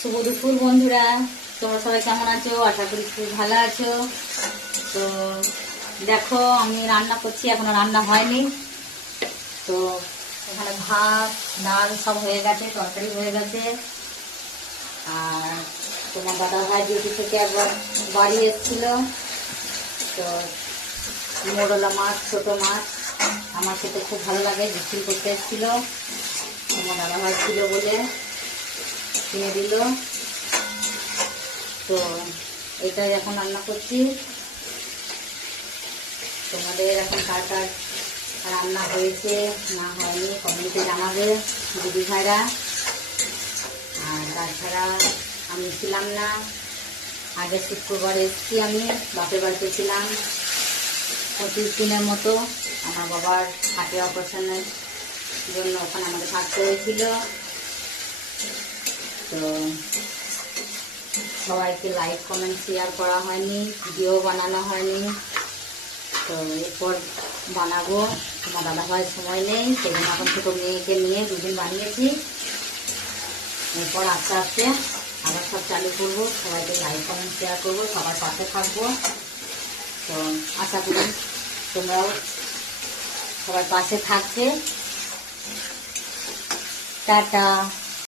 শুভ দুপুর বন্ধুরা, তোমরা সবাই কেমন আছো? আশা করি খুব ভালো আছো। তো দেখো, আমি রান্না করছি, এখনো রান্না হয়নি। তো এখানে ভাত ডাল সব হয়ে গেছে, তরকারি হয়ে গেছে। আর তোমার দাদা ভাই ডিউটি থেকে একবার বাড়ি এসেছিল। তো মোরলা মাছ, ছোটো মাছ আমার খেতে খুব ভালো লাগে, বিক্রি করতে এসেছিল। তোমার দাদা ভাই ছিল বলে কিনে দিল। তো এটাই এখন রান্না করছি। তোমাদের এখন কার কার রান্না হয়েছে না হয়নি কমেন্টে জানাবে দিদি ভাইরা। আর তাছাড়া আমি ছিলাম না, আগে শুক্রবার এসেছি, আমি বাপের বাড়িতে ছিলাম 25 দিনের মতো। আমার বাবার হার্টের অপারেশনের জন্য ওখানে আমাকে থাকতে হয়েছিল। তো সবাইকে লাইক কমেন্ট শেয়ার করা হয়নি, ভিডিও বানানো হয়নি। তো এরপর বানাবো, আমার দাদাভাইয়ের সময় নেই, সেদিন এখন ছোটো মেয়েকে নিয়ে দুদিন বানিয়েছি। এরপর আস্তে আস্তে আবার সব চালু করবো, সবাইকে লাইক কমেন্ট শেয়ার করবো, সবার পাশে থাকবো। তো আশা করি তোমরাও সবার পাশে থাকবে। টাটা।